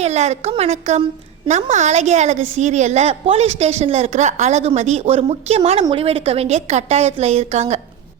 Hi எல்லாருக்கும் வணக்கம். நம்ம அழகே அழகு சீரியலில் போலீஸ் ஸ்டேஷனில் இருக்கிற அழகுமதி ஒரு முக்கியமான முடிவெடுக்க வேண்டிய கட்டாயத்தில் இருக்காங்க.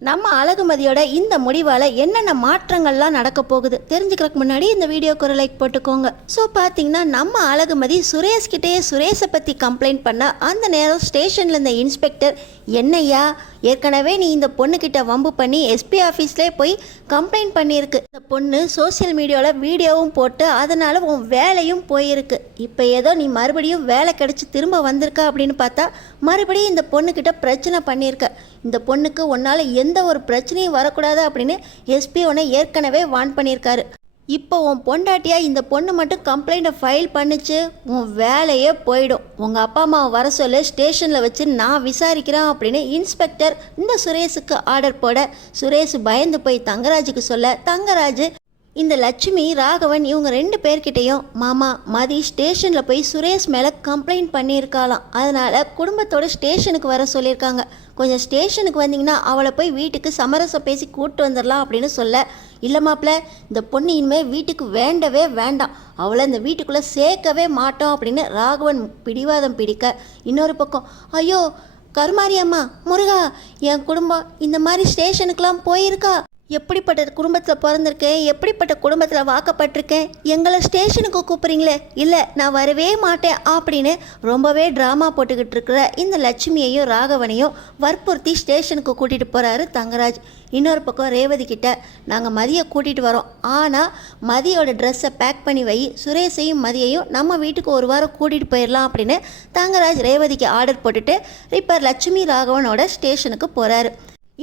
நம்ம அழகுமதியோட இந்த முடிவால் என்னென்ன மாற்றங்கள்லாம் நடக்க போகுது தெரிஞ்சுக்கிறதுக்கு முன்னாடி இந்த வீடியோக்கு ஒரு லைக் போட்டுக்கோங்க. ஸோ பார்த்தீங்கன்னா நம்ம அழகுமதி சுரேஷ்கிட்டேயே சுரேஷை பற்றி கம்ப்ளைண்ட் பண்ண அந்த நேரம் ஸ்டேஷனில் இருந்த இன்ஸ்பெக்டர், என்னையா ஏற்கனவே நீ இந்த பொண்ணுக்கிட்ட வம்பு பண்ணி எஸ்பி ஆஃபீஸ்லேயே போய் கம்ப்ளைண்ட் பண்ணியிருக்கு. இந்த பொண்ணு சோசியல் மீடியாவில் வீடியோவும் போட்டு அதனால் உன் வேலையும் போயிருக்கு. இப்போ ஏதோ நீ மறுபடியும் வேலை கிடச்சி திரும்ப வந்திருக்க அப்படின்னு பார்த்தா மறுபடியும் இந்த பொண்ணுக்கிட்ட பிரச்சனை பண்ணியிருக்க. இந்த பொண்ணுக்கு உன்னால் எந்த ஒரு பிரச்சனையும் வரக்கூடாது அப்படின்னு எஸ்பி உன்னை ஏற்கனவே வார்ன் பண்ணியிருக்காரு. இப்போ உன் பொண்டாட்டியாக இந்த பொண்ணு மட்டும் கம்ப்ளைண்ட்டை ஃபைல் பண்ணிச்சு, உன் வேலையே போயிடும். உங்கள் அப்பா அம்மாவை வர சொல்ல ஸ்டேஷனில் வச்சு நான் விசாரிக்கிறேன் அப்படின்னு இன்ஸ்பெக்டர் இந்த சுரேஷுக்கு ஆர்டர் போட, சுரேஷ் பயந்து போய் தங்கராஜுக்கு சொல்ல, தங்கராஜ் இந்த லட்சுமி ராகவன் இவங்க 2 பேர்கிட்டையும் மாமா மதி ஸ்டேஷனில் போய் சுரேஷ் மேலே கம்ப்ளைண்ட் பண்ணியிருக்காளாம். அதனால் குடும்பத்தோட ஸ்டேஷனுக்கு வர சொல்லியிருக்காங்க. கொஞ்சம் ஸ்டேஷனுக்கு வந்தீங்கன்னா அவளை போய் வீட்டுக்கு சமரசம் பேசி கூப்பிட்டு வந்துடலாம் அப்படின்னு சொல்ல, இல்லை மாப்பிள்ள இந்த பொண்ணு இனிமேல் வீட்டுக்கு வேண்டவே வேண்டாம், அவளை இந்த வீட்டுக்குள்ளே சேர்க்கவே மாட்டோம் அப்படின்னு ராகவன் பிடிவாதம் பிடிக்க, இன்னொரு பக்கம் ஐயோ கருமாரியம்மா முருகா என் குடும்பம் இந்த மாதிரி ஸ்டேஷனுக்கெலாம் போயிருக்கா, எப்படிப்பட்ட குடும்பத்தில் பிறந்திருக்கேன், எப்படிப்பட்ட குடும்பத்தில் வாக்கப்பட்டிருக்கேன், எங்களை ஸ்டேஷனுக்கு கூப்பிட்றீங்களே, இல்லை நான் வரவே மாட்டேன் அப்படின்னு ரொம்பவே ட்ராமா போட்டுக்கிட்டு இருக்கிற இந்த லட்சுமியையும் ராகவனையும் வற்புறுத்தி ஸ்டேஷனுக்கு கூட்டிகிட்டு போகிறாரு தங்கராஜ். இன்னொரு பக்கம் ரேவதி கிட்ட, நாங்கள் மதியை கூட்டிகிட்டு வரோம், ஆனால் மதியோட ட்ரெஸ்ஸை பேக் பண்ணி வை, சுரேஷையும் மதியையும் நம்ம வீட்டுக்கு ஒரு வாரம் கூட்டிகிட்டு போயிடலாம் அப்படின்னு தங்கராஜ் ரேவதிக்கு ஆர்டர் போட்டுட்டு இப்போ லட்சுமி ராகவனோட ஸ்டேஷனுக்கு போகிறாரு.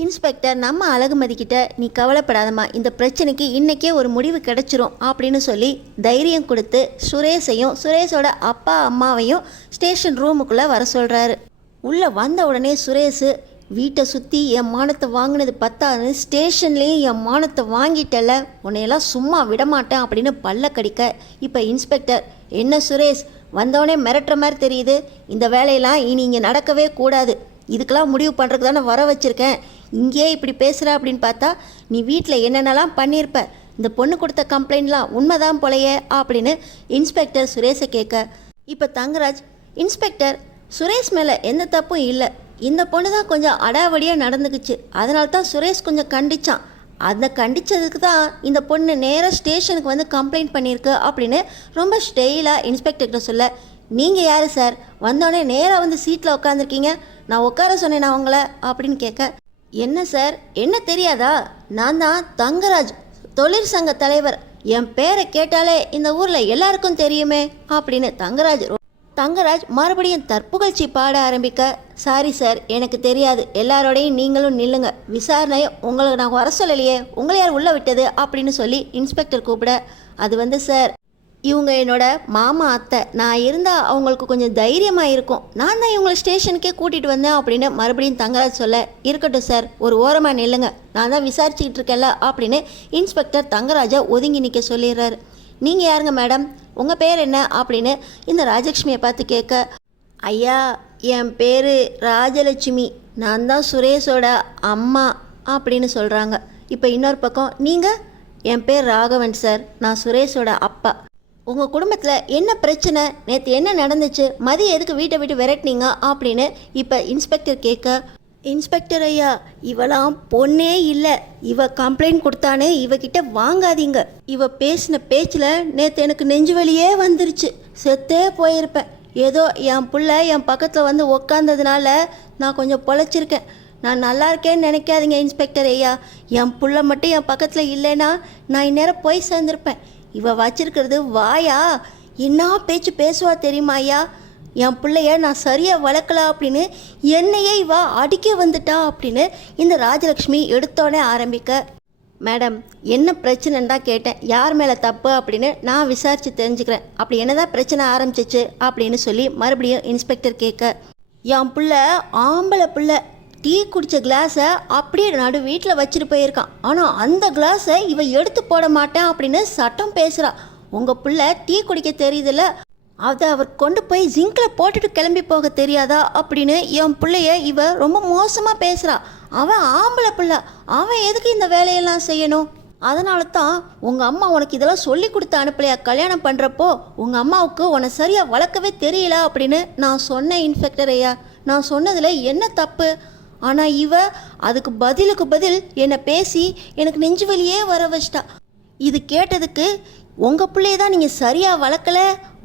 இன்ஸ்பெக்டர் நம்ம அழகுமதி கிட்ட, நீ கவலைப்படாதம்மா, இந்த பிரச்சனைக்கு இன்றைக்கே ஒரு முடிவு கிடைச்சிரும் அப்படின்னு சொல்லி தைரியம் கொடுத்து சுரேஷையும் சுரேஷோட அப்பா அம்மாவையும் ஸ்டேஷன் ரூமுக்குள்ளே வர சொல்கிறாரு. உள்ளே வந்த உடனே சுரேஷ், வீட்டை சுற்றி என் மானத்தை வாங்கினது பத்தாது, ஸ்டேஷன்லேயும் என் மானத்தை வாங்கிட்டல, உன்னையெல்லாம் சும்மா விடமாட்டேன் அப்படின்னு பல்ல கடிக்க, இப்போ இன்ஸ்பெக்டர், என்ன சுரேஷ் வந்தவொடனே மிரட்டுற மாதிரி தெரியுது, இந்த வேலையெல்லாம் இனி இங்கே நடக்கவே கூடாது, இதுக்கெல்லாம் முடிவு பண்ணுறதுக்கு தானே வர வச்சுருக்கேன், இங்கேயே இப்படி பேசுகிற அப்படின்னு பார்த்தா நீ வீட்டில் என்னென்னலாம் பண்ணியிருப்ப, இந்த பொண்ணு கொடுத்த கம்ப்ளைண்ட்லாம் உண்மைதான் போலையே அப்படின்னு இன்ஸ்பெக்டர் சுரேஷை கேட்க, இப்போ தங்கராஜ், இன்ஸ்பெக்டர் சுரேஷ் மேலே எந்த தப்பும் இல்லை, இந்த பொண்ணு தான் கொஞ்சம் அடாவடியாக நடந்துக்குச்சு, அதனால தான் சுரேஷ் கொஞ்சம் கண்டிச்சான், அந்த கண்டித்ததுக்கு தான் இந்த பொண்ணு நேராக ஸ்டேஷனுக்கு வந்து கம்ப்ளைண்ட் பண்ணியிருக்கு அப்படின்னு ரொம்ப ஸ்டெயிலாக இன்ஸ்பெக்டர்கிட்ட சொல்ல, நீங்கள் யார் சார், வந்தோடனே நேராக வந்து சீட்டில் உட்காந்துருக்கீங்க, நான் உட்கார சொன்னேன் அவங்கள அப்படின்னு கேட்க, என்ன சார் என்ன தெரியாதா, நான் தான் தங்கராஜ் தொழிற்சங்க தலைவர், என் பேரை கேட்டாலே இந்த ஊரில் எல்லாருக்கும் தெரியுமே அப்படின்னு தங்கராஜ் மறுபடியும் தற்புகழ்ச்சி பாட ஆரம்பிக்க, சாரி சார் எனக்கு தெரியாது, எல்லாரோடையும் நீங்களும் நில்லுங்க, விசாரணையை உங்களுக்கு நான் வர சொல்லலையே, உங்களை யார் உள்ளே விட்டது அப்படின்னு சொல்லி இன்ஸ்பெக்டர் கூப்பிட, அது சார் இவங்க என்னோட மாமா அத்தை, நான் இருந்தால் அவங்களுக்கு கொஞ்சம் தைரியமாக இருக்கும், நான் தான் இவங்களை ஸ்டேஷனுக்கே கூட்டிகிட்டு வந்தேன் அப்படின்னு மறுபடியும் தங்கராஜ் சொல்ல, இருக்கட்டும் சார் ஒரு ஓரமாக நில்லுங்க, நான் தான் விசாரிச்சுக்கிட்டு இருக்கேன்ல அப்படின்னு இன்ஸ்பெக்டர் தங்கராஜை ஒதுங்கி நிற்க சொல்லிடுறாரு. நீங்கள் யாருங்க மேடம், உங்கள் பேர் என்ன அப்படின்னு இந்த ராஜலட்சுமியை பார்த்து கேட்க, ஐயா என் பேர் ராஜலட்சுமி, நான் தான் சுரேஷோட அம்மா அப்படின்னு சொல்கிறாங்க. இப்போ இன்னொரு பக்கம், நீங்கள், என் பேர் ராகவன் சார், நான் சுரேஷோட அப்பா, உங்கள் குடும்பத்தில் என்ன பிரச்சனை, நேற்று என்ன நடந்துச்சு, மதியம் எதுக்கு வீட்டை விட்டு விரட்டினீங்க அப்படின்னு இப்போ இன்ஸ்பெக்டர் கேட்க, இன்ஸ்பெக்டர் ஐயா இவளாம் பொண்ணே இல்லை, இவ கம்ப்ளைண்ட் கொடுத்தானே, இவகிட்ட வாங்காதீங்க, இவ பேசின பேச்சில் நேற்று எனக்கு நெஞ்சு வலியே வந்துருச்சு, செத்தே போயிருப்பேன், ஏதோ என் புள்ள என் பக்கத்தில் வந்து உக்காந்ததுனால நான் கொஞ்சம் பொழைச்சிருக்கேன், நான் நல்லா இருக்கேன்னு நினைக்காதீங்க இன்ஸ்பெக்டர் ஐயா, என் புள்ள மட்டும் என் பக்கத்தில் இல்லைன்னா நான் இந்நேரம் போய் சேர்ந்துருப்பேன், இவ வச்சிருக்கிறது வாயா, என்ன பேச்சு பேசுவா தெரியுமா ஐயா, என் பிள்ளைய நான் சரியாக வளர்க்கல அப்படின்னு என்னையே இவ அடிக்க வந்துட்டா அப்படின்னு இந்த ராஜலக்ஷ்மி எடுத்தோடனே ஆரம்பிக்க, மேடம் என்ன பிரச்சனைன்னு தான் கேட்டேன், யார் மேலே தப்பு அப்படின்னு நான் விசாரித்து தெரிஞ்சுக்கிறேன், அப்படி என்னதான் பிரச்சனை ஆரம்பிச்சிச்சு அப்படின்னு சொல்லி மறுபடியும் இன்ஸ்பெக்டர் கேட்க, என் பிள்ளை ஆம்பளை பிள்ளை, டீ குடித்த கிளாஸை அப்படியே நடு வீட்டில் வச்சுட்டு போயிருக்கான், ஆனால் அந்த கிளாஸை இவ எடுத்து போட மாட்டேன் அப்படின்னு சட்டம் பேசுகிறா, உங்கள் பிள்ளை டீ குடிக்க தெரியுதுல்ல, அதை அவர் கொண்டு போய் ஜிங்கில் போட்டுட்டு கிளம்பி போக தெரியாதா அப்படின்னு என் பிள்ளைய இவ ரொம்ப மோசமாக பேசுகிறா, அவன் ஆம்பளை பிள்ளை, அவன் எதுக்கு இந்த வேலையெல்லாம் செய்யணும், அதனால தான் உங்கள் அம்மா உனக்கு இதெல்லாம் சொல்லி கொடுத்து அனுப்பலையா கல்யாணம் பண்ணுறப்போ உங்கள் அம்மாவுக்கு உன்னை சரியாக வளர்க்கவே தெரியல அப்படின்னு நான் சொன்னேன் இன்ஸ்பெக்டர் ஐயா. நான் சொன்னதில் என்ன தப்பு? ஆனால் இவ அதுக்கு பதிலுக்கு பதில் என்னை பேசி எனக்கு நெஞ்சு வலியே வர வச்சிட்டா. இது கேட்டதுக்கு உங்கள் பிள்ளைய தான் நீங்கள் சரியாக வளர்க்கல,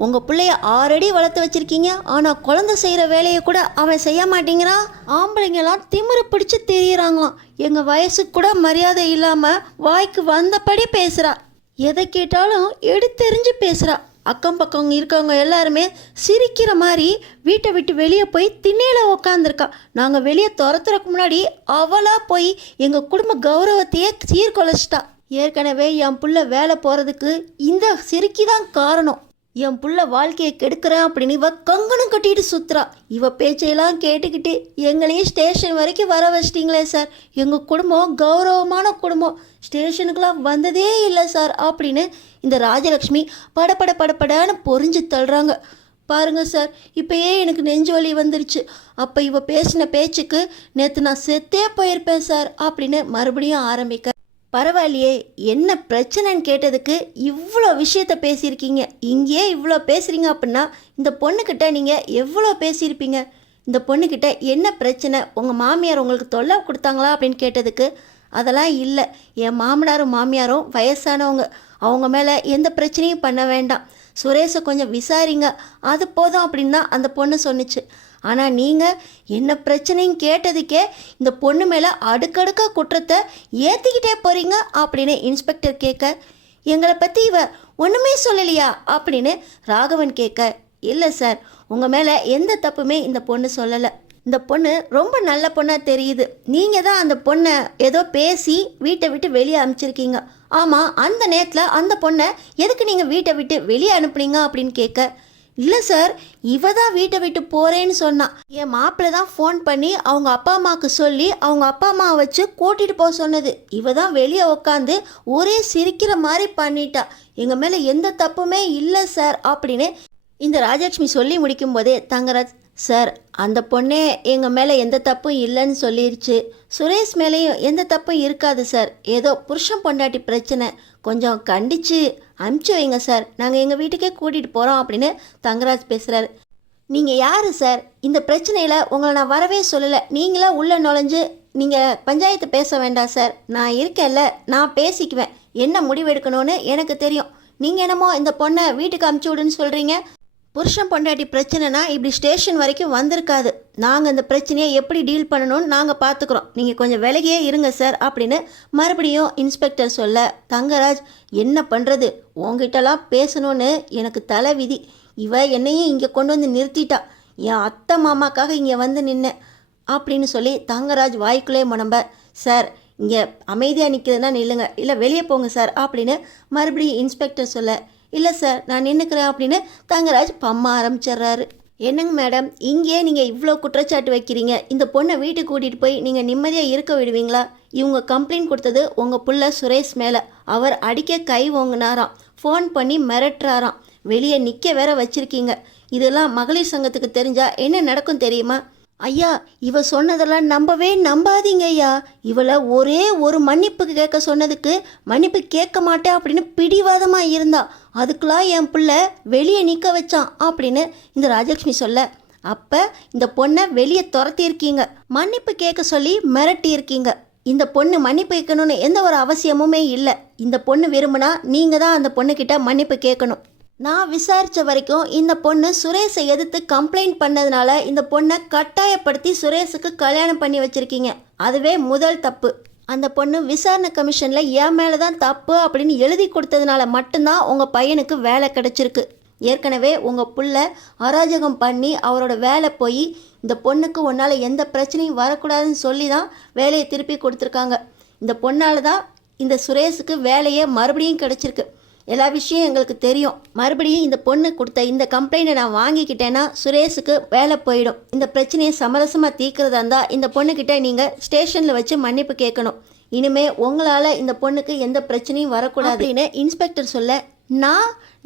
உங்கள் பிள்ளைய ஆல்ரெடி வளர்த்து வச்சுருக்கீங்க, ஆனால் குழந்தை செய்கிற வேலையை கூட அவன் செய்ய மாட்டேங்கிறான். ஆம்பளைங்கெல்லாம் திமிரு பிடிச்சி திரியிறாங்களாம். எங்கள் வயசுக்கு கூட மரியாதை இல்லாமல் வாய்க்கு வந்தபடி பேசுகிறா. எதை கேட்டாலும் எடுத்தெறிஞ்சு பேசுகிறா. அக்கம் பக்கம் இருக்கவங்க எல்லாருமே சிரிக்கிற மாதிரி வீட்டை விட்டு வெளியே போய் திண்ணையில் உக்காந்துருக்கா. நாங்கள் வெளியே துரத்துறதுக்கு முன்னாடி அவளாக போய் எங்கள் குடும்ப கௌரவத்தையே சீர்குலைச்சிட்டா. ஏற்கனவே என் புள்ள வேலை போகிறதுக்கு இந்த சிரிக்கி தான் காரணம். என் புள்ள வாழ்க்கையை கெடுக்கிறேன் அப்படின்னு இவ கங்கணம் கட்டிட்டு சுற்றுறா. இவ பேச்சையெல்லாம் கேட்டுக்கிட்டு எங்களையும் ஸ்டேஷன் வரைக்கும் வர வச்சிட்டிங்களே சார். எங்கள் குடும்பம் கௌரவமான குடும்பம், ஸ்டேஷனுக்கெலாம் வந்ததே இல்லை சார் அப்படின்னு இந்த ராஜலக்ஷ்மி படப்படன்னு பொறிஞ்சு தள்ளுறாங்க. பாருங்க சார், இப்போயே எனக்கு நெஞ்சு வலி வந்துருச்சு. அப்போ இவ பேசின பேச்சுக்கு நேற்று நான் செத்தே போயிருப்பேன் சார் அப்படின்னு மறுபடியும் ஆரம்பிக்க. பரவாயில்லையே, என்ன பிரச்சனைன்னு கேட்டதுக்கு இவ்வளோ விஷயத்த பேசியிருக்கீங்க. இங்கேயே இவ்வளோ பேசுகிறீங்க அப்படின்னா இந்த பொண்ணுக்கிட்ட நீங்கள் எவ்வளோ பேசியிருப்பீங்க? இந்த பொண்ணுக்கிட்ட என்ன பிரச்சனை, உங்கள் மாமியார் உங்களுக்கு தொல்லை கொடுத்தாங்களா அப்படின்னு கேட்டதுக்கு அதெல்லாம் இல்லை, என் மாமனாரும் மாமியாரும் வயசானவங்க, அவங்க மேலே எந்த பிரச்சனையும் பண்ண வேண்டாம், சுரேஷை கொஞ்சம் விசாரிங்க, அது போதும் அப்படின்னு தான் அந்த பொண்ணு சொன்னிச்சு. ஆனால் நீங்கள் என்ன பிரச்சனைன்னு கேட்டதுக்கே இந்த பொண்ணு மேலே அடுக்கடுக்க குற்றத்தை ஏற்றிக்கிட்டே போகிறீங்க அப்படின்னு இன்ஸ்பெக்டர் கேட்க, எங்களை பற்றி இவ ஒன்றுமே சொல்லலையா அப்படின்னு ராகவன் கேட்க, இல்லை சார், உங்கள் மேலே எந்த தப்புமே இந்த பொண்ணு சொல்லலை. இந்த பொண்ணு ரொம்ப நல்ல பொண்ணாக தெரியுது. நீங்கள் தான் அந்த பொண்ணை ஏதோ பேசி வீட்டை விட்டு வெளியே அனுப்பிச்சிருக்கீங்க. ஆமாம், அந்த நேரத்தில் அந்த பொண்ணை எதுக்கு நீங்கள் வீட்டை விட்டு வெளியே அனுப்புனீங்க அப்படின்னு கேட்க, இல்லை சார், இவ தான் வீட்டை விட்டு போகிறேன்னு சொன்னான். என் மாப்பிள்ளை தான் ஃபோன் பண்ணி அவங்க அப்பா அம்மாவுக்கு சொல்லி அவங்க அப்பா அம்மாவை வச்சு கூட்டிகிட்டு போக சொன்னது. இவ தான் வெளியே உட்காந்து ஒரே சிரிக்கிற மாதிரி பண்ணிட்டா. எங்கள் மேலே எந்த தப்புமே இல்லை சார் அப்படின்னு இந்த ராஜலட்சுமி சொல்லி முடிக்கும் போதே தங்கராஜ், சார், அந்த பொண்ணே எங்கள் மேலே எந்த தப்பும் இல்லைன்னு சொல்லிருச்சு. சுரேஷ் மேலேயும் எந்த தப்பும் இருக்காது சார். ஏதோ புருஷன் பொண்டாட்டி பிரச்சனை, கொஞ்சம் கண்டித்து அனுப்பிச்சி வைங்க சார், நாங்கள் எங்கள் வீட்டுக்கே கூட்டிகிட்டு போகிறோம் அப்படின்னு தங்கராஜ் பேசுகிறாரு. நீங்கள் யார் சார்? இந்த பிரச்சனையில் உங்களை நான் வரவே சொல்லலை. நீங்களாம் உள்ளே நுழைஞ்சு நீங்கள் பஞ்சாயத்து பேச வேண்டாம் சார். நான் இருக்கேன்ல, நான் பேசிக்குவேன். என்ன முடிவெடுக்கணும்னு எனக்கு தெரியும். நீங்கள் என்னமோ இந்த பொண்ணை வீட்டுக்கு அனுப்பிச்சி விடுன்னு சொல்கிறீங்க. புருஷன் பொண்டாட்டி பிரச்சனைனா இப்படி ஸ்டேஷன் வரைக்கும் வந்திருக்காது. நாங்கள் இந்த பிரச்சனையை எப்படி டீல் பண்ணணும்னு நாங்கள் பார்த்துக்குறோம். நீங்கள் கொஞ்சம் விலகியே இருங்க சார் அப்படின்னு மறுபடியும் இன்ஸ்பெக்டர் சொல்ல, தங்கராஜ், என்ன பண்ணுறது, உங்ககிட்டலாம் பேசணும்னு எனக்கு தலை விதி. இவ என்னையும் இங்கே கொண்டு வந்து நிறுத்திட்டா. என் அத்தை மாமாக்காக இங்கே வந்து நின்னேன் அப்படின்னு சொல்லி தங்கராஜ் வாய்க்குள்ளே முனம்ப, சார், இங்கே அமைதியாக நிற்கிறதுனா நில்லுங்க, இல்லை வெளியே போங்க சார் அப்படின்னு மறுபடியும் இன்ஸ்பெக்டர் சொல்ல, இல்லை சார், நான் நின்றுக்கிறேன் அப்படின்னு தங்கராஜ் பம்மா ஆரம்பிச்சிட்றாரு. என்னங்க மேடம், இங்கேயே நீங்கள் இவ்வளோ குற்றச்சாட்டு வைக்கிறீங்க. இந்த பொண்ணை வீட்டுக்கு கூட்டிகிட்டு போய் நீங்கள் நிம்மதியாக இருக்க விடுவீங்களா? இவங்க கம்ப்ளைண்ட் கொடுத்தது உங்கள் புள்ள சுரேஷ் மேலே. அவர் அடிக்க கை ஓங்கினாராம், ஃபோன் பண்ணி மிரட்டுறாராம், வெளியே நிற்க வேற வச்சுருக்கீங்க. இதெல்லாம் மகளிர் சங்கத்துக்கு தெரிஞ்சால் என்ன நடக்கும் தெரியுமா? ஐயா, இவ சொன்னதெல்லாம் நம்பவே நம்பாதீங்க ஐயா. இவளை ஒரே ஒரு மன்னிப்பு கேட்க சொன்னதுக்கு மன்னிப்பு கேட்க மாட்டேன் அப்படின்னு பிடிவாதமாக இருந்தா. அதுக்கெல்லாம் என் பிள்ளை வெளியே நிற்க வச்சான் அப்படின்னு இந்த ராஜலட்சுமி சொல்ல, அப்போ இந்த பொண்ணை வெளியே துரத்தியிருக்கீங்க, மன்னிப்பு கேட்க சொல்லி மிரட்டியிருக்கீங்க. இந்த பொண்ணு மன்னிப்பு கேட்கணும்னு எந்த ஒரு அவசியமுமே இல்லை. இந்த பொண்ணு விரும்பினா நீங்கள் தான் அந்த பொண்ணுக்கிட்ட மன்னிப்பு கேட்கணும். நான் விசாரித்த வரைக்கும் இந்த பொண்ணு சுரேஷை எதிர்த்து கம்ப்ளைண்ட் பண்ணதுனால இந்த பொண்ணை கட்டாயப்படுத்தி சுரேஷுக்கு கல்யாணம் பண்ணி வச்சுருக்கீங்க. அதுவே முதல் தப்பு. அந்த பொண்ணு விசாரணை கமிஷனில் என் மேலே தான் தப்பு அப்படின்னு எழுதி கொடுத்ததுனால மட்டும்தான் உங்கள் பையனுக்கு வேலை கிடச்சிருக்கு. ஏற்கனவே உங்கள் புள்ள அராஜகம் பண்ணி அவரோட வேலை போய் இந்த பொண்ணுக்கு உன்னால் எந்த பிரச்சனையும் வரக்கூடாதுன்னு சொல்லி தான் வேலையை திருப்பி கொடுத்துருக்காங்க. இந்த பொண்ணால் தான் இந்த சுரேஷுக்கு வேலையே மறுபடியும் கிடச்சிருக்கு. எல்லா விஷயம் எங்களுக்கு தெரியும். மறுபடியும் இந்த பொண்ணு கொடுத்த இந்த கம்ப்ளைண்ட்டை நான் வாங்கிக்கிட்டேன்னா சுரேஷுக்கு வேலை போயிடும். இந்த பிரச்சனையை சமரசமாக தீர்க்கிறதா இருந்தால் இந்த பொண்ணுக்கிட்ட நீங்கள் ஸ்டேஷனில் வச்சு மன்னிப்பு கேட்கணும். இனிமே உங்களால் இந்த பொண்ணுக்கு எந்த பிரச்சனையும் வரக்கூடாது அப்படின்னு இன்ஸ்பெக்டர் சொல்ல,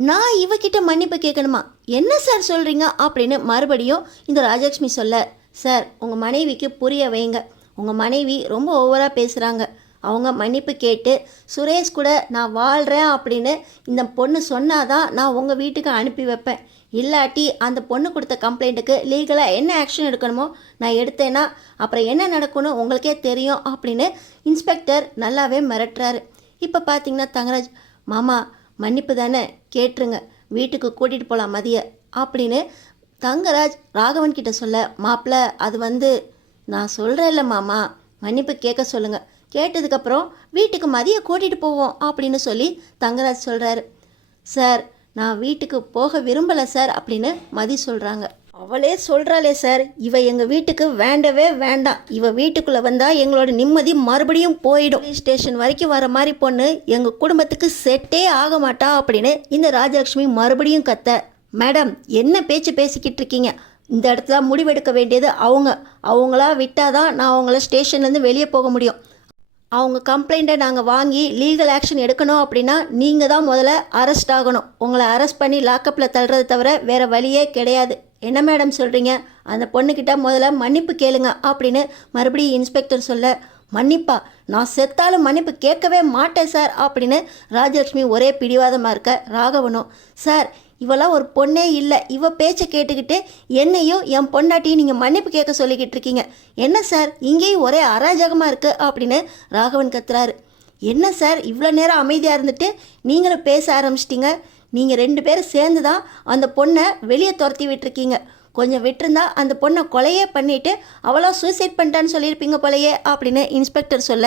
நான் இவகிட்ட மன்னிப்பு கேட்கணுமா? என்ன சார் சொல்கிறீங்க அப்படின்னு மறுபடியும் இந்த ராஜலட்சுமி சொல்ல, சார், உங்கள் மனைவிக்கு புரிய வைங்க. உங்கள் மனைவி ரொம்ப ஓவராக பேசுகிறாங்க. அவங்க மன்னிப்பு கேட்டு சுரேஷ் கூட நான் வாழ்கிறேன் அப்படின்னு இந்த பொண்ணு சொன்னாதான் நான் உங்கள் வீட்டுக்கு அனுப்பி வைப்பேன். இல்லாட்டி அந்த பொண்ணு கொடுத்த கம்ப்ளைண்ட்டுக்கு லீகலாக என்ன ஆக்ஷன் எடுக்கணுமோ நான் எடுத்தேன்னா அப்புறம் என்ன நடக்கும்னு உங்களுக்கே தெரியும் அப்படின்னு இன்ஸ்பெக்டர் நல்லாவே மிரட்டுறாரு. இப்போ பார்த்தீங்கன்னா தங்கராஜ், மாமா மன்னிப்பு தானே கேட்டுருங்க, வீட்டுக்கு கூட்டிகிட்டு போகலாம் மதிய அப்படின்னு தங்கராஜ் ராகவன் கிட்ட சொல்ல, மாப்பிள்ள அது நான் சொல்கிறேன்ல மாமா, மன்னிப்பு கேட்க சொல்லுங்கள், கேட்டதுக்கப்புறம் வீட்டுக்கு மதிய கூட்டிகிட்டு போவோம் அப்படின்னு சொல்லி தங்கராஜ் சொல்கிறாரு. சார் நான் வீட்டுக்கு போக விரும்பலை சார் அப்படின்னு மதி சொல்கிறாங்க. அவளே சொல்கிறாளே சார், இவ எங்கள் வீட்டுக்கு வேண்டவே வேண்டாம், இவ வீட்டுக்குள்ளே வந்தால் எங்களோட நிம்மதி மறுபடியும் போயிடும், போலீஸ் ஸ்டேஷன் வரைக்கும் வர மாதிரி பொண்ணு எங்கள் குடும்பத்துக்கு செட்டே ஆக மாட்டா அப்படின்னு இந்த ராஜலக்ஷ்மி மறுபடியும் கத்த. மேடம் என்ன பேச்சு பேசிக்கிட்டு இருக்கீங்க, இந்த இடத்துல முடிவெடுக்க வேண்டியது அவங்களா விட்டாதான் நான் அவங்கள ஸ்டேஷன்லேருந்து வெளியே போக முடியும். அவங்க கம்ப்ளைண்ட்டை நாங்கள் வாங்கி லீகல் ஆக்ஷன் எடுக்கணும் அப்படின்னா நீங்கள் தான் முதல்ல அரெஸ்ட் ஆகணும். உங்களை அரெஸ்ட் பண்ணி லாக்கப்பில் தள்ளுறதை தவிர வேறு வழியே கிடையாது. என்ன மேடம் சொல்கிறீங்க, அந்த பொண்ணுக்கிட்ட முதல்ல மன்னிப்பு கேளுங்க அப்படின்னு மறுபடியும் இன்ஸ்பெக்டர் சொல்ல, மன்னிப்பா, நான் செத்தாலும் மன்னிப்பு கேட்கவே மாட்டேன் சார் அப்படின்னு ராஜலக்ஷ்மி ஒரே பிடிவாதமாக இருக்க, ராகவனும் சார் இவெல்லாம் ஒரு பொண்ணே இல்லை, இவ பேச்சை கேட்டுக்கிட்டு என்னையும் என் பொண்டாட்டியும் நீங்கள் மன்னிப்பு கேட்க சொல்லிக்கிட்டு இருக்கீங்க, என்ன சார் இங்கேயும் ஒரே அராஜகமாக இருக்குது அப்படின்னு ராகவன் கத்துறாரு. என்ன சார் இவ்வளோ நேரம் அமைதியாக இருந்துட்டு நீங்களும் பேச ஆரம்பிச்சிட்டிங்க, நீங்கள் 2 பேரும் சேர்ந்து தான் அந்த பொண்ணை வெளியே துரத்தி விட்டுருக்கீங்க, கொஞ்சம் விட்டுருந்தா அந்த பொண்ணை கொலையே பண்ணிவிட்டு அவளோ சூசைட் பண்ணிட்டான்னு சொல்லியிருப்பீங்க போலையே அப்படின்னு இன்ஸ்பெக்டர் சொல்ல,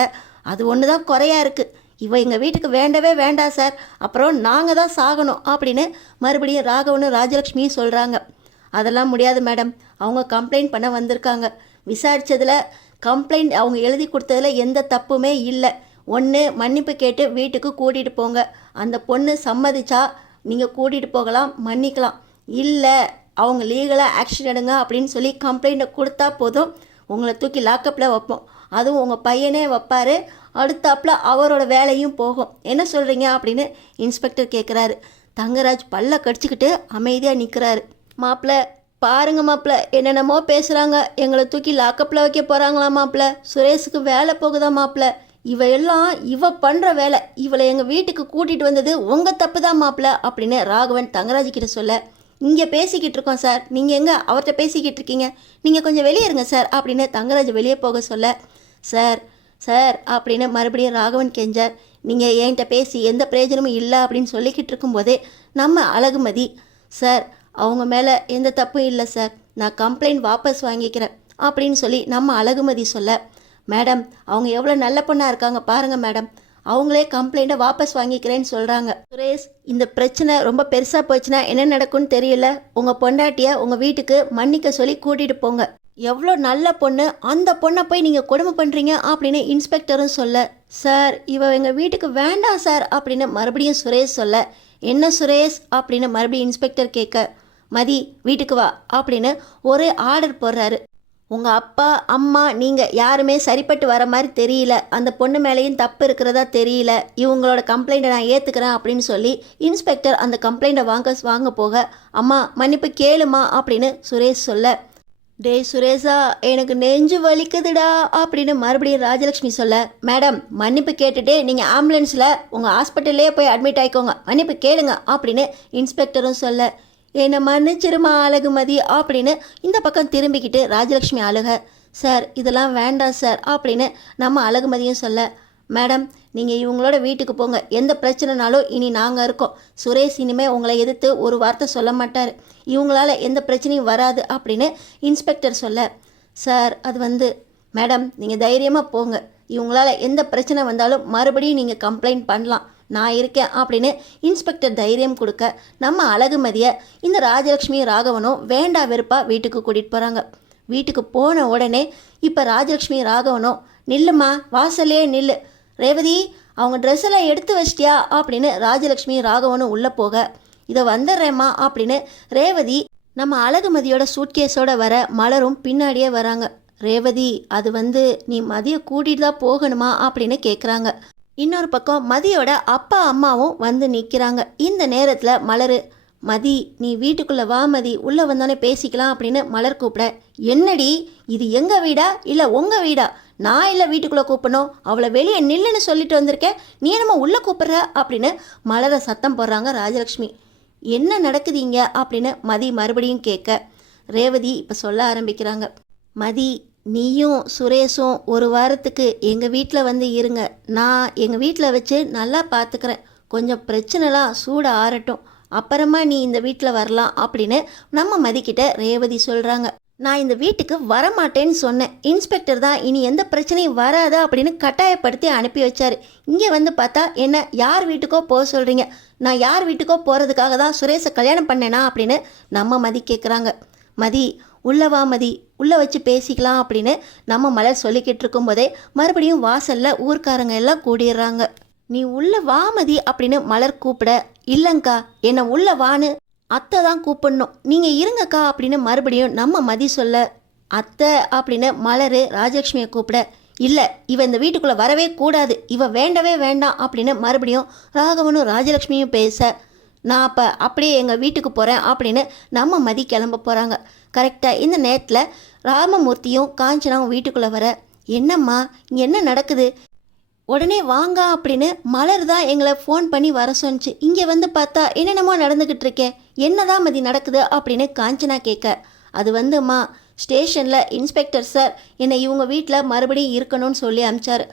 அது ஒன்று தான் குறையாக இருக்குது, இவ எங்கள் வீட்டுக்கு வேண்டவே வேண்டாம் சார், அப்புறம் நாங்கள் தான் சாகணும் அப்படின்னு மறுபடியும் ராகவனும் ராஜலக்ஷ்மியும் சொல்கிறாங்க. அதெல்லாம் முடியாது மேடம், அவங்க கம்ப்ளைண்ட் பண்ண வந்திருக்காங்க, விசாரித்ததில் கம்ப்ளைண்ட் அவங்க எழுதி கொடுத்ததில் எந்த தப்புமே இல்லை, ஒன்று மன்னிப்பு கேட்டு வீட்டுக்கு கூட்டிகிட்டு போங்க, அந்த பொண்ணு சம்மதிச்சா நீங்கள் கூட்டிகிட்டு போகலாம் மன்னிக்கலாம், இல்லை அவங்க லீகலாக ஆக்ஷன் எடுங்க அப்படின்னு சொல்லி கம்ப்ளைண்ட்டை கொடுத்தா போதும், உங்களை தூக்கி லாக்கப்பில் வைப்போம், அதுவும் உங்கள் பையனே வைப்பார், அடுத்தாப்புல அவரோட வேலையும் போகும், என்ன சொல்கிறீங்க அப்படின்னு இன்ஸ்பெக்டர் கேட்குறாரு. தங்கராஜ் பல்ல கடிச்சிக்கிட்டு அமைதியாக நிற்கிறாரு. மாப்பிள்ள பாருங்க மாப்பிள்ள, என்னென்னமோ பேசுகிறாங்க, எங்களை தூக்கி லாக்கப்பில் வைக்க போகிறாங்களா மாப்பிள்ள, சுரேஷுக்கு வேலை போகுதா மாப்பிள்ள, இவ பண்ணுற வேலை, இவளை எங்கள் வீட்டுக்கு கூட்டிகிட்டு வந்தது உங்கள் தப்பு தான் மாப்பிள்ள அப்படின்னு ராகவன் தங்கராஜ் கிட்ட சொல்ல, இங்கே பேசிக்கிட்டு இருக்கோம் சார், நீங்கள் எங்கே அவர்கிட்ட பேசிக்கிட்டு இருக்கீங்க, நீங்கள் கொஞ்சம் வெளியே இருங்க சார் அப்படின்னு தங்கராஜ் வெளியே போக சொல்ல, சார் சார் அப்படின்னு மறுபடியும் ராகவன் கெஞ்சார். நீங்கள் என்கிட்ட பேசி எந்த பிரயோஜனமும் இல்லை அப்படின்னு சொல்லிக்கிட்டு இருக்கும்போதே நம்ம அழகுமதி, சார் அவங்க மேலே எந்த தப்பும் இல்லை சார், நான் கம்ப்ளைண்ட் வாபஸ் வாங்கிக்கிறேன் அப்படின்னு சொல்லி நம்ம அழகுமதி சொல்ல, மேடம் அவங்க எவ்வளோ நல்ல பொண்ணாக இருக்காங்க பாருங்கள் மேடம், அவங்களே கம்ப்ளைண்ட்டை வாபஸ் வாங்கிக்கிறேன்னு சொல்கிறாங்க. சுரேஷ் இந்த பிரச்சனை ரொம்ப பெருசாக போச்சுன்னா என்ன நடக்கும்னு தெரியல, உங்கள் பொண்டாட்டியை உங்கள் வீட்டுக்கு மன்னிக்க சொல்லி கூட்டிகிட்டு போங்க, எவ்வளோ நல்ல பொண்ணு, அந்த பொண்ணை போய் நீங்கள் கொடுமை பண்ணுறீங்க அப்படின்னு இன்ஸ்பெக்டரும் சொல்ல, சார் இவ எங்கள் வீட்டுக்கு வேண்டாம் சார் அப்படின்னு மறுபடியும் சுரேஷ் சொல்ல, என்ன சுரேஷ் அப்படின்னு மறுபடியும் இன்ஸ்பெக்டர் கேட்க, மதி வீட்டுக்கு வா அப்படின்னு ஒரு ஆர்டர் போடுறாரு. உங்கள் அப்பா அம்மா நீங்கள் யாருமே சரிப்பட்டு வர மாதிரி தெரியல, அந்த பொண்ணு மேலேயும் தப்பு இருக்கிறதா தெரியல, இவங்களோட கம்ப்ளைண்ட்டை நான் ஏற்றுக்கிறேன் அப்படின்னு சொல்லி இன்ஸ்பெக்டர் அந்த கம்ப்ளைண்ட்டை வாங்க போக, அம்மா மன்னிப்பு கேளுமா அப்படின்னு சுரேஷ் சொல்ல, டேய் சுரேஷா எனக்கு நெஞ்சு வலிக்குதுடா அப்படின்னு மறுபடியும் ராஜலக்ஷ்மி சொல்ல, மேடம் மன்னிப்பு கேட்டுட்டு நீங்கள் ஆம்புலன்ஸில் உங்கள் ஹாஸ்பிட்டல்லே போய் அட்மிட் ஆகிக்கோங்க, மன்னிப்பு கேளுங்க அப்படின்னு இன்ஸ்பெக்டரும் சொல்ல, என்னை மன்னிச்சிருமா அழகுமதி அப்படின்னு இந்த பக்கம் திரும்பிக்கிட்டு ராஜலக்ஷ்மி அழுக, சார் இதெல்லாம் வேண்டாம் சார் அப்படின்னு நம்ம அழகுமதியும் சொல்ல, மேடம் நீங்கள் இவங்களோட வீட்டுக்கு போங்க, எந்த பிரச்சனைனாலும் இனி நாங்கள் இருக்கோம், சுரேஷ் இனிமேல் உங்களை எதிர்த்து ஒரு வார்த்தை சொல்ல மாட்டார், இவங்களால எந்த பிரச்சனையும் வராது அப்படின்னு இன்ஸ்பெக்டர் சொல்ல, சார் அது மேடம் நீங்கள் தைரியமாக போங்க, இவங்களால எந்த பிரச்சனை வந்தாலும் மறுபடியும் நீங்கள் கம்ப்ளைண்ட் பண்ணலாம், நான் இருக்கேன் அப்படின்னு இன்ஸ்பெக்டர் தைரியம் கொடுக்க, நம்ம அழகுமதியை இந்த ராஜலக்ஷ்மி ராகவனும் வேண்டா வெறுப்பாக வீட்டுக்கு கூட்டிகிட்டு போகிறாங்க. வீட்டுக்கு போன உடனே இப்போ ராஜலக்ஷ்மி ராகவனும், நில்லுமா வாசலே நில்லு, ரேவதி அவங்க ட்ரெஸ் எல்லாம் எடுத்து வச்சிட்டியா அப்படின்னு ராஜலக்ஷ்மி ராகவனும் உள்ளே போக, இதை வந்துடுறேம்மா அப்படின்னு ரேவதி நம்ம அழகுமதியோட சூட்கேஸோட வர மலரும் பின்னாடியே வராங்க. ரேவதி அது நீ மதியை கூட்டிகிட்டு தான் போகணுமா அப்படின்னு கேட்குறாங்க. இன்னொரு பக்கம் மதியோட அப்பா அம்மாவும் வந்து நிற்கிறாங்க. இந்த நேரத்தில் மலர், மதி நீ வீட்டுக்குள்ளே வா மதி, உள்ளே வந்தோடனே பேசிக்கலாம் அப்படின்னு மலர் கூப்பிட, என்னடி இது எங்கள் வீடா இல்லை உங்கள் வீடா, நான் இல்லை வீட்டுக்குள்ளே கூப்பிடணும், அவளை வெளியே நில்லுன்னு சொல்லிட்டு வந்திருக்கேன், நீ என்னமோ உள்ளே கூப்பிட்ற அப்படின்னு மலரை சத்தம் போடுறாங்க ராஜலக்ஷ்மி. என்ன நடக்குதுங்க அப்படின்னு மதி மறுபடியும் கேட்க ரேவதி இப்போ சொல்ல ஆரம்பிக்கிறாங்க. மதி, நீயும் சுரேஷும் ஒரு வாரத்துக்கு எங்கள் வீட்டில் வந்து இருங்க, நான் எங்கள் வீட்டில் வச்சு நல்லா பார்த்துக்கிறேன், கொஞ்சம் பிரச்சனைலாம் சூட ஆறட்டும், அப்புறமா நீ இந்த வீட்டில் வரலாம் அப்படின்னு நம்ம மதிக்கிட்ட ரேவதி சொல்கிறாங்க. நான் இந்த வீட்டுக்கு வரமாட்டேன்னு சொன்னேன், இன்ஸ்பெக்டர் தான் இனி எந்த பிரச்சனையும் வராது அப்படின்னு கட்டாயப்படுத்தி அனுப்பி வச்சார். இங்கே வந்து பார்த்தா என்ன யார் வீட்டுக்கோ போக சொல்கிறீங்க, நான் யார் வீட்டுக்கோ போகிறதுக்காக தான் சுரேஷை கல்யாணம் பண்ணேனா அப்படின்னு நம்ம மதி கேட்குறாங்க. மதி, உள்ள வா மதி, உள்ளே வச்சு பேசிக்கலாம் அப்படின்னு நம்ம மலர் சொல்லிக்கிட்டு இருக்கும்போதே மறுபடியும் வாசலில் ஊர்க்காரங்க எல்லாம் கூடிடுறாங்க. நீ உள்ள வா மதி அப்படின்னு மலர் கூப்பிட, இல்லைங்க்கா என்னை உள்ள வான்னு அத்தை தான் கூப்பிடணும், நீங்கள் இருங்கக்கா அப்படின்னு மறுபடியும் நம்ம மதி சொல்ல, அத்தை அப்படின்னு மலர் ராஜலக்ஷ்மியை கூப்பிட, இல்லை இவ இந்த வீட்டுக்குள்ளே வரவே கூடாது, இவ வேண்டவே வேண்டாம் அப்படின்னு மறுபடியும் ராகவனும் ராஜலக்ஷ்மியும் பேச, நான் அப்போ அப்படியே எங்கள் வீட்டுக்கு போகிறேன் அப்படின்னு நம்ம மதி கிளம்ப போகிறாங்க. கரெக்டாக இந்த நேரத்தில் ராமமூர்த்தியும் காஞ்சனாவும் வீட்டுக்குள்ளே வர, என்னம்மா இங்கே என்ன நடக்குது, உடனே வாங்க அப்படின்னு மலர் தான் எங்களை ஃபோன் பண்ணி வர சொன்னிச்சு, இங்கே வந்து பார்த்தா என்னென்னமோ நடந்துக்கிட்டு இருக்கேன், என்னதான் மதி நடக்குது அப்படின்னு காஞ்சனா கேட்க, அது வந்தும்மா ஸ்டேஷனில் இன்ஸ்பெக்டர் சார் என்னை இவங்க வீட்டில் மறுபடியும் இருக்கணும்னு சொல்லி அனுப்பிச்சாரு,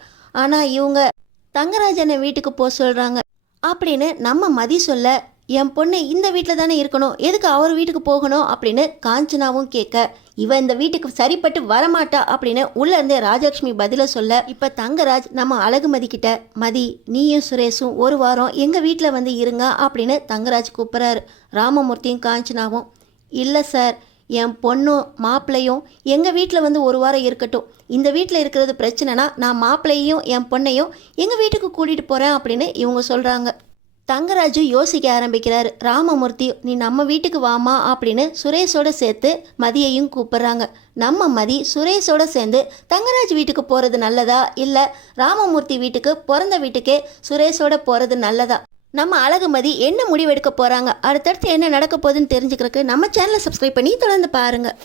ஆனால் இவங்க தங்கராஜனை வீட்டுக்கு போக சொல்கிறாங்க அப்படின்னு நம்ம மதி சொல்ல, என் பொண்ணு இந்த வீட்டில் தானே இருக்கணும், எதுக்கு அவர் வீட்டுக்கு போகணும் அப்படின்னு காஞ்சனாவும் கேட்க, இவன் இந்த வீட்டுக்கு சரிப்பட்டு வரமாட்டா அப்படின்னு உள்ளேருந்தே ராஜலக்ஷ்மி பதில சொல்ல, இப்போ தங்கராஜ் நம்ம அழகுமதி கிட்ட, மதி நீயும் சுரேஷும் ஒரு வாரம் எங்கள் வீட்டில் வந்து இருங்க அப்படின்னு தங்கராஜ் கூப்பிட்றாரு. ராமமூர்த்தியும் காஞ்சனாவும், இல்லை சார் என் பொண்ணும் மாப்பிள்ளையும் எங்கள் வீட்டில் வந்து ஒரு வாரம் இருக்கட்டும், இந்த வீட்டில் இருக்கிறது பிரச்சனைனா நான் மாப்பிள்ளையும் என் பொண்ணையும் எங்கள் வீட்டுக்கு கூட்டிகிட்டு போகிறேன் அப்படின்னு இவங்க சொல்கிறாங்க. தங்கராஜு யோசிக்க ஆரம்பிக்கிறாரு. ராமமூர்த்தி நீ நம்ம வீட்டுக்கு வாமா அப்படின்னு சுரேஷோட சேர்த்து மதியையும் கூப்பிட்றாங்க. நம்ம மதி சுரேஷோட சேர்ந்து தங்கராஜ் வீட்டுக்கு போகிறது நல்லதா இல்லை ராமமூர்த்தி வீட்டுக்கு பிறந்த வீட்டுக்கே சுரேஷோட போகிறது நல்லதா, நம்ம அழகுமதி என்ன முடிவெடுக்க போகிறாங்க, அடுத்தடுத்து என்ன நடக்க போகுதுன்னு தெரிஞ்சுக்கிறதுக்கு நம்ம சேனலை சப்ஸ்கிரைப் பண்ணி தொடர்ந்து பாருங்கள்.